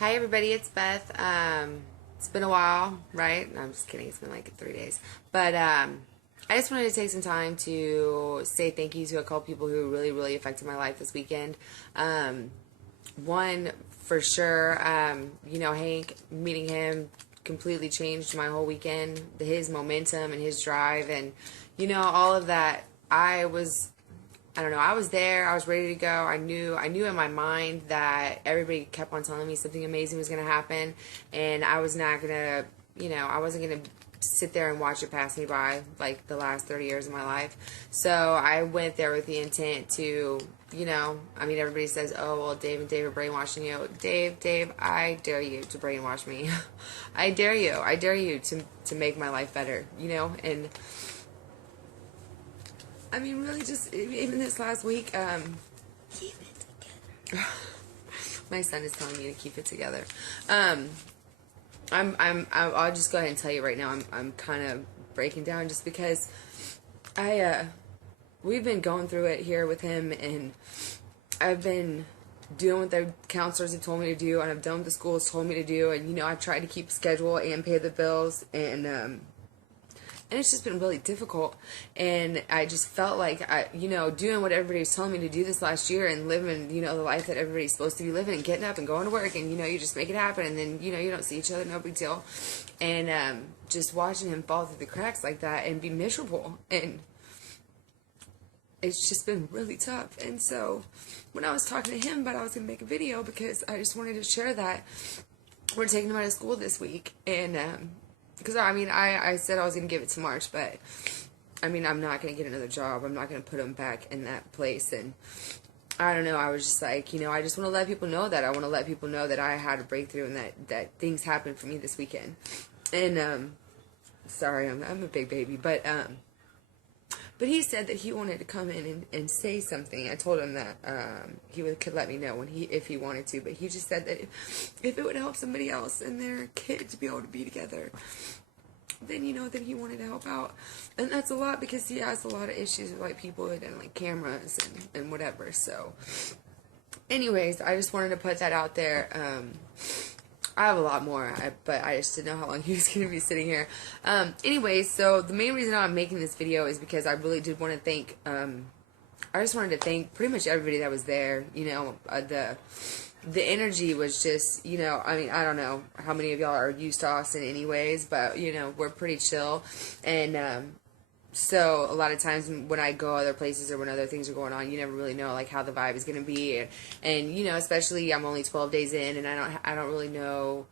Hi everybody, it's Beth. It's been a while, right? No, I'm just kidding. It's been like 3 days. But I just wanted to take some time to say thank you to a couple people who really, really affected my life this weekend. One, for sure, Hank, meeting him completely changed my whole weekend. His momentum and his drive and, all of that. I don't know. I was there. I was ready to go. I knew in my mind that everybody kept on telling me something amazing was going to happen, and I was not going to, I wasn't going to sit there and watch it pass me by like the last 30 years of my life. So I went there with the intent to, everybody says, "Oh, well, Dave and Dave are brainwashing you." Dave, I dare you to brainwash me. I dare you. I dare you to make my life better, and really, just even this last week, keep it together. My son is telling me to keep it together. I'll just go ahead and tell you right now. I'm kind of breaking down just because we've been going through it here with him, and I've been doing what the counselors have told me to do, and I've done what the schools told me to do, and I've tried to keep schedule and pay the bills, and it's just been really difficult. And I just felt like doing what everybody was telling me to do this last year and living, the life that everybody's supposed to be living and getting up and going to work and, you just make it happen. And then, you don't see each other, no big deal. And just watching him fall through the cracks like that and be miserable. And it's just been really tough. And so when I was talking to him about I was going to make a video because I just wanted to share that we're taking him out of school this week. And, because, I said I was going to give it to March, but, I'm not going to get another job. I'm not going to put him back in that place. And I don't know. I was just like, I just want to let people know that. I want to let people know that I had a breakthrough and that things happened for me this weekend. And, sorry, I'm a big baby. But he said that he wanted to come in and say something. I told him that could let me know if he wanted to. But he just said that if it would help somebody else and their kid to be able to be together, then then he wanted to help out. And that's a lot because he has a lot of issues with like people and like cameras and whatever. So anyways, I just wanted to put that out there. I have a lot more, but I just didn't know how long he was going to be sitting here. Anyways, so the main reason I'm making this video is because I really did want to thank, I just wanted to thank pretty much everybody that was there. The energy was just, I don't know how many of y'all are used to Austin anyways, but, we're pretty chill. And, so a lot of times when I go other places or when other things are going on, you never really know like how the vibe is going to be, and especially I'm only 12 days in and I don't really know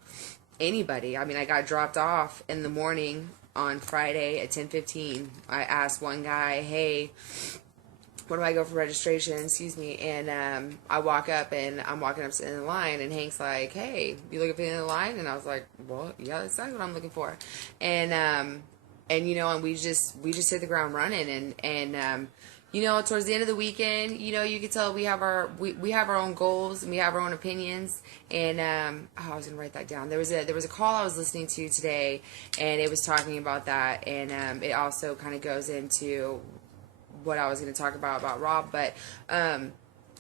anybody. I got dropped off in the morning on Friday at 10:15. I asked one guy, "Hey, where do I go for registration?" Excuse me. And I walk up and I'm walking up in the line and Hank's like, "Hey, you looking for the end of the line?" And I was like, "Well, yeah, that's exactly what I'm looking for." And we just hit the ground running, and towards the end of the weekend, you could tell we have our own goals and we have our own opinions. And I was gonna write that down. There was a call I was listening to today, and it was talking about that, and it also kind of goes into what I was going to talk about Rob. But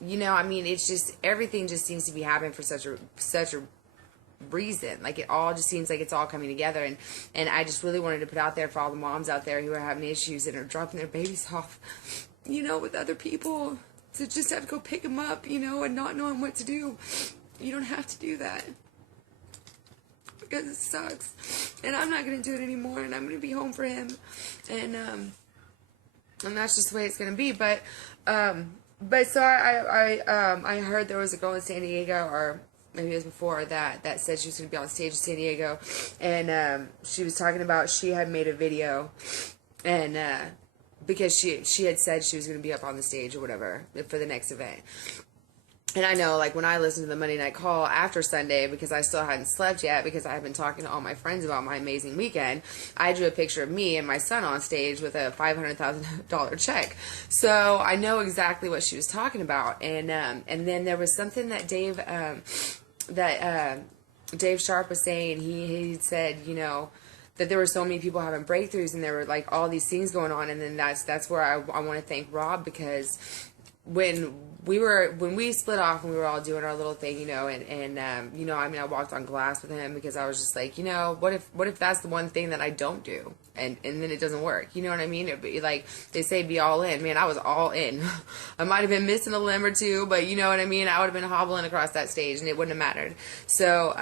it's just everything just seems to be happening for such a reason. Like it all just seems like it's all coming together, and I just really wanted to put out there for all the moms out there who are having issues and are dropping their babies off with other people, to just have to go pick them up and not knowing what to do. You don't have to do that because it sucks, and I'm not going to do it anymore, and I'm going to be home for him, and that's just the way it's going to be. But so I heard there was a girl in San Diego, or maybe it was before that said she was going to be on stage in San Diego, and she was talking about she had made a video, and because she had said she was going to be up on the stage or whatever for the next event. And I know, like, when I listened to the Monday Night Call after Sunday, because I still hadn't slept yet, because I had been talking to all my friends about my amazing weekend, I drew a picture of me and my son on stage with a $500,000 check. So I know exactly what she was talking about. And then there was something that Dave Sharp was saying. He said, that there were so many people having breakthroughs, and there were like all these things going on. And then that's where I want to thank Rob, because when we split off and we were all doing our little thing, you know, I mean, I walked on glass with him because I was just like, you know, what if that's the one thing that I don't do, and then it doesn't work, you know what I mean? Like they say, be all in. Man, I was all in. I might have been missing a limb or two, but you know what I mean? I would have been hobbling across that stage and it wouldn't have mattered. So,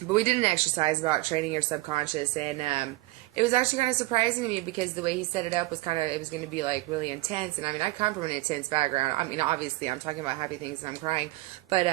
but we did an exercise about training your subconscious, and it was actually kind of surprising to me because the way he set it up was it was going to be like really intense. And I mean, I come from an intense background. I mean, obviously, I'm talking about happy things and I'm crying, but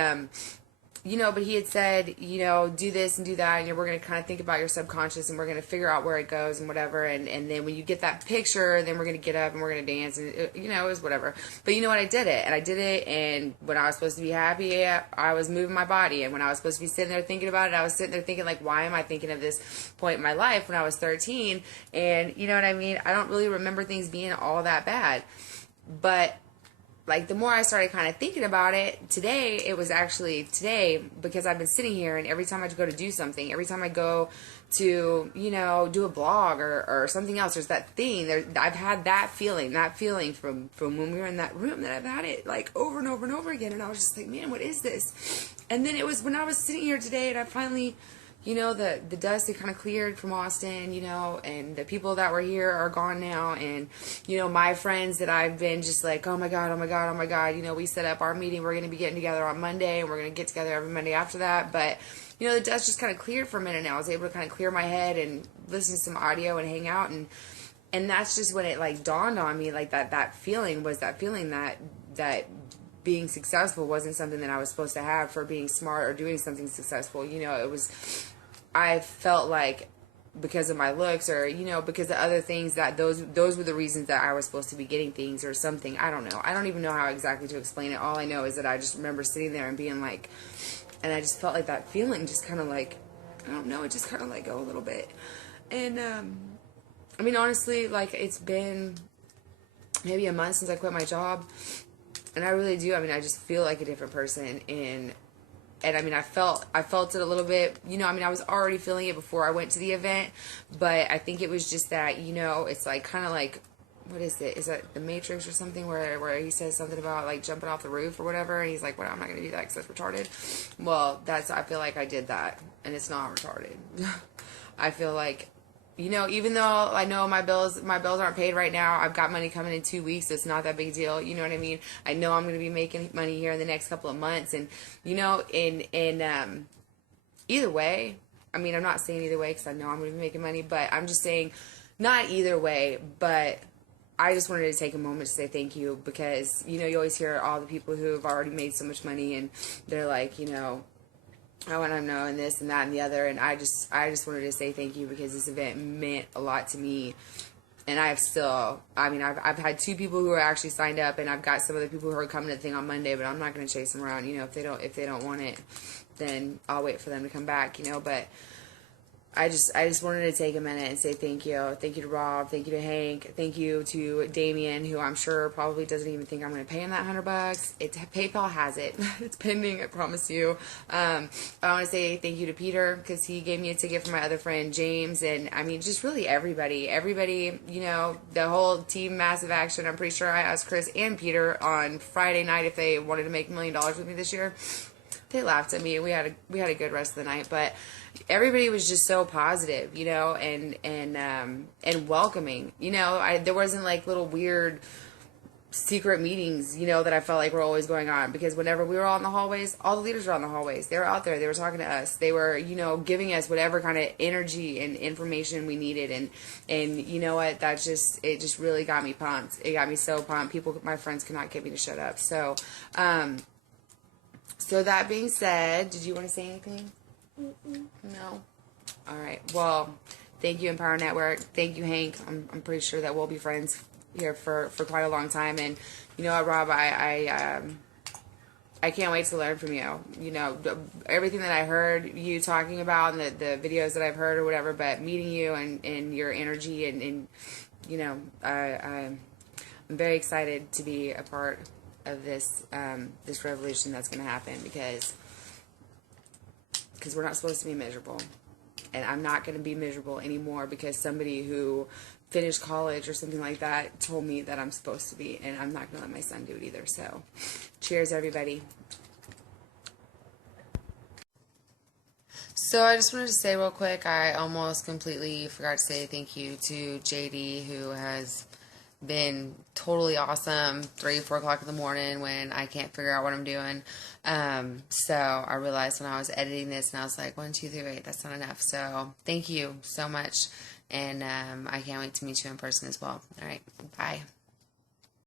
you know, but he had said, you know, do this and do that, and we're going to kind of think about your subconscious, and we're going to figure out where it goes and whatever, and then when you get that picture, then we're going to get up and we're going to dance, and you know, it was whatever. But you know what, I did it, and when I was supposed to be happy, I was moving my body, and when I was supposed to be sitting there thinking about it, I was sitting there thinking, like, why am I thinking of this point in my life when I was 13, and you know what I mean? I don't really remember things being all that bad, but like the more I started kind of thinking about it today, it was actually today because I've been sitting here, and every time I go to do something, every time I go to, you know, do a blog or something else, there's that thing there. I've had that feeling from when we were in that room, that I've had it like over and over and over again. And I was just like, man, what is this? And then it was when I was sitting here today and I finally, you know, the dust had kind of cleared from Austin, you know, and the people that were here are gone now. And, you know, my friends that I've been just like, oh my God, oh my God, oh my God, you know, we set up our meeting. We're going to be getting together on Monday, and we're going to get together every Monday after that. But, you know, the dust just kind of cleared for a minute now. I was able to kind of clear my head and listen to some audio and hang out. And that's just when it like dawned on me, like that feeling that being successful wasn't something that I was supposed to have for being smart or doing something successful. You know, I felt like because of my looks, or, you know, because of other things, that those were the reasons that I was supposed to be getting things or something. I don't know. I don't even know how exactly to explain it. All I know is that I just remember sitting there and being like, and I just felt like that feeling just kind of like, I don't know, it just kind of let go a little bit. And, I mean, honestly, like, it's been maybe a month since I quit my job, and I really do. I mean, I just feel like a different person, and I mean, I felt it a little bit, you know. I mean, I was already feeling it before I went to the event, but I think it was just that, you know, it's like kind of like, what is it? Is that The Matrix or something where he says something about like jumping off the roof or whatever, and he's like, well, I'm not going to do that because that's retarded. Well, I feel like I did that, and it's not retarded. I feel like, you know, even though I know my bills aren't paid right now, I've got money coming in 2 weeks. So it's not that big a deal. You know what I mean? I know I'm going to be making money here in the next couple of months. And, you know, either way, I mean, I'm not saying either way because I know I'm going to be making money, but I'm just saying not either way, but I just wanted to take a moment to say thank you because, you know, you always hear all the people who have already made so much money and they're like, you know, I want to know and this and that and the other, and I just wanted to say thank you because this event meant a lot to me, and I've had 2 people who are actually signed up, and I've got some other people who are coming to the thing on Monday, but I'm not going to chase them around, you know. If they don't want it, then I'll wait for them to come back, you know. But I just wanted to take a minute and say thank you. Thank you to Rob. Thank you to Hank. Thank you to Damien, who I'm sure probably doesn't even think I'm going to pay him that $100. PayPal has it. It's pending, I promise you. I want to say thank you to Peter because he gave me a ticket for my other friend James, and I mean just really everybody, you know, the whole team Massive Action. I'm pretty sure I asked Chris and Peter on Friday night if they wanted to make $1 million with me this year. They laughed at me. We had a good rest of the night, but everybody was just so positive, you know, and welcoming. You know, there wasn't like little weird secret meetings, you know, that I felt like were always going on, because whenever we were all in the hallways, all the leaders were on the hallways. They were out there. They were talking to us. They were, you know, giving us whatever kind of energy and information we needed. And you know what? It just really got me pumped. It got me so pumped. My friends could not get me to shut up. So, so that being said, did you want to say anything? No? All right. Well, thank you, Empower Network. Thank you, Hank. I'm pretty sure that we'll be friends here for quite a long time. And you know what, Rob, I can't wait to learn from you. You know, everything that I heard you talking about and the videos that I've heard or whatever, but meeting you and your energy and you know, I'm very excited to be a part of this this revolution that's going to happen, because we're not supposed to be miserable, and I'm not going to be miserable anymore because somebody who finish college or something like that told me that I'm supposed to be, and I'm not going to let my son do it either. So, cheers, everybody. So I just wanted to say real quick, I almost completely forgot to say thank you to JD, who has been totally awesome 3, 4 o'clock in the morning when I can't figure out what I'm doing. So I realized when I was editing this, and I was like, 1, 2, 3, wait, that's not enough. So thank you so much. And I can't wait to meet you in person as well. All right. Bye.